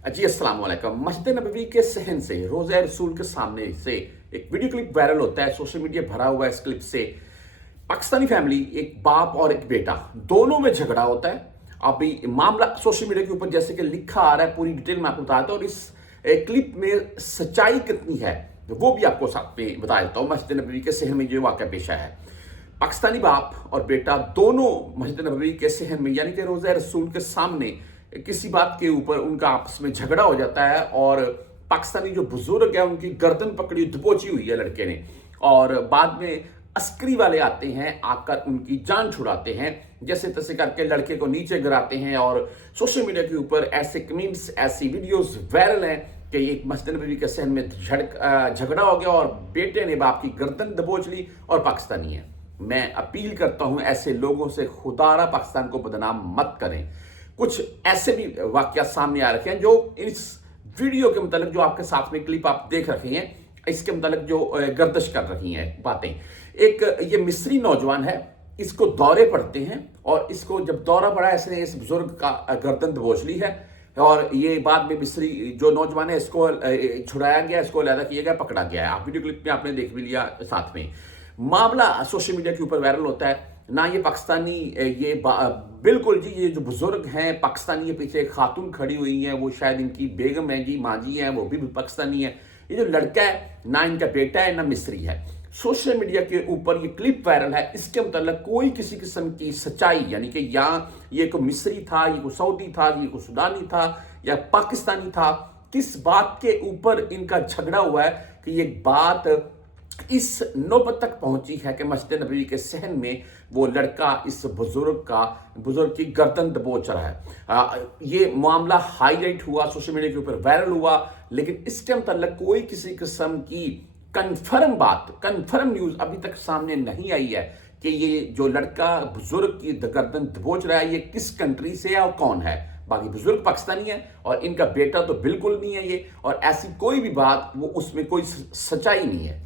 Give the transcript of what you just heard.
जी अस्सलाम वालेकुम। मस्जिद नबवी के सहन से रोज़ा रसूल के सामने से एक वीडियो क्लिप वायरल होता है। सोशल मीडिया भरा हुआ है इस क्लिप से। पाकिस्तानी फैमिली, एक बाप और एक बेटा, दोनों में झगड़ा होता है। अभी मामला सोशल मीडिया के ऊपर जैसे कि लिखा आ रहा है, पूरी डिटेल में आपको बताता हूँ। और इस क्लिप में सच्चाई कितनी है वो भी आपको साथ में बता देता हूँ। मस्जिद नबवी के सहन में जो वाक़या पेश आया है, पाकिस्तानी बाप और बेटा दोनों मस्जिद नबवी के सहन में यानी कि रोज़ा रसूल के सामने किसी बात के ऊपर उनका आपस में झगड़ा हो जाता है। और पाकिस्तानी जो बुजुर्ग है उनकी गर्दन पकड़ी, दबोची हुई है लड़के ने। और बाद में अस्करी वाले आते हैं, आकर उनकी जान छुड़ाते हैं। जैसे तैसे करके लड़के को नीचे गिराते हैं। और सोशल मीडिया के ऊपर ऐसे कमेंट्स, ऐसी वीडियोस वायरल हैं कि एक मस्जिद नबवी के सहन में झगड़ा हो गया और बेटे ने बाप की गर्दन दबोच ली और पाकिस्तानी है। मैं अपील करता हूं ऐसे लोगों से, खुदारा पाकिस्तान को बदनाम मत करें। कुछ ऐसे भी वाकया सामने आ रखे हैं जो इस वीडियो के मतलब, जो आपके साथ में क्लिप आप देख रहे हैं, इसके मतलब जो गर्दिश कर रही हैं बातें। एक ये मिस्री नौजवान है, इसको दौरे पड़ते हैं और इसको जब दौरा पड़ा, इसने इस बुजुर्ग का गर्दन दबोच ली है। और ये बाद में मिस्री जो नौजवान है, इसको छुड़ाया गया, इसको अलहदा किया गया, पकड़ा गया है। आप वीडियो क्लिप में आपने देख भी लिया साथ में। मामला सोशल मीडिया के ऊपर वायरल होता है ना। ये पाकिस्तानी बिल्कुल जी, ये जो बुजुर्ग हैं पाकिस्तानी, ये पीछे एक खातून खड़ी हुई है, वो शायद इनकी बेगम है जी, माँ जी है, वो भी पाकिस्तानी है। ये जो लड़का है ना इनका बेटा है ना मिस्री है। सोशल मीडिया के ऊपर ये क्लिप वायरल है, इसके मतलब कोई किसी किस्म की सच्चाई, यानी कि यहाँ ये कोई मिस्री था, ये कोई सऊदी था, ये कोई सुडानी था या पाकिस्तानी था, किस बात के ऊपर इनका झगड़ा हुआ है कि ये बात इस नौबत तक पहुंची है कि मस्जिद नबवी के सहन में वो लड़का इस बुजुर्ग की गर्दन दबोच रहा है। ये मामला हाईलाइट हुआ, सोशल मीडिया के ऊपर वायरल हुआ, लेकिन इसके मतलब कोई किसी किस्म की कंफर्म न्यूज अभी तक सामने नहीं आई है कि ये जो लड़का बुजुर्ग की गर्दन दबोच रहा है ये किस कंट्री से है और कौन है। बाकी बुजुर्ग पाकिस्तानी है और इनका बेटा तो बिल्कुल नहीं है ये। और ऐसी कोई भी बात, वो उसमें कोई सच्चाई नहीं है।